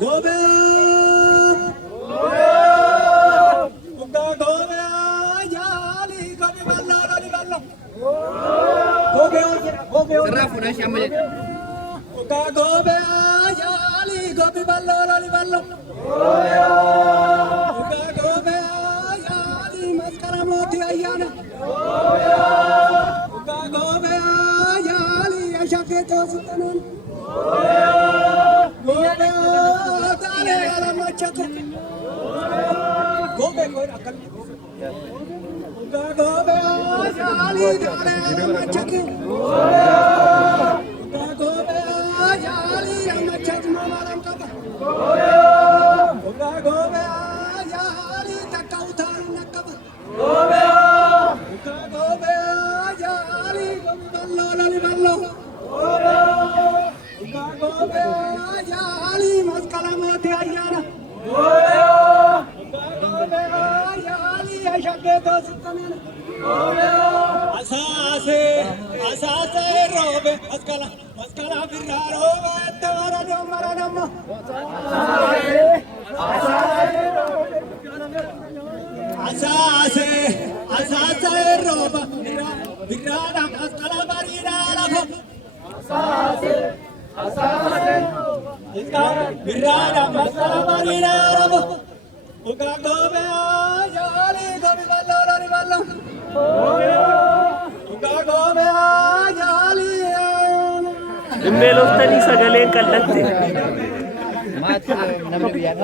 Gobe, uga gobe ayali gobe ballo loli ballo. Gobe. Serrafu na siya mali. Uga gobe ayali gobe ballo loli ballo. Uga gobe ayali maskara moti ayana. Uga gobe ayali ashake to sutanan. Gobe dale ala machatu. Gobe koi akal. Uga gobe ayali dale ala machatu. Uga gobe ayali ala machatu mamaram kaba. Uga gobe ayali takautar nakaba. Uga gobe ayali gobe ballo lali ballo. Uga gobe ayali maskala moti ayana. Uga gobe ayali ashake to sutanan. Asase robe maskala birra robe tawara domara namma. Asase robe birra maskala barira labo. Birra maskala barira labo. Uga gobe ayali gobe ballo lori ballo. Uga gobe ayali. Imbeeloftanii sagaleen kal'atte. Maati namni biyyaa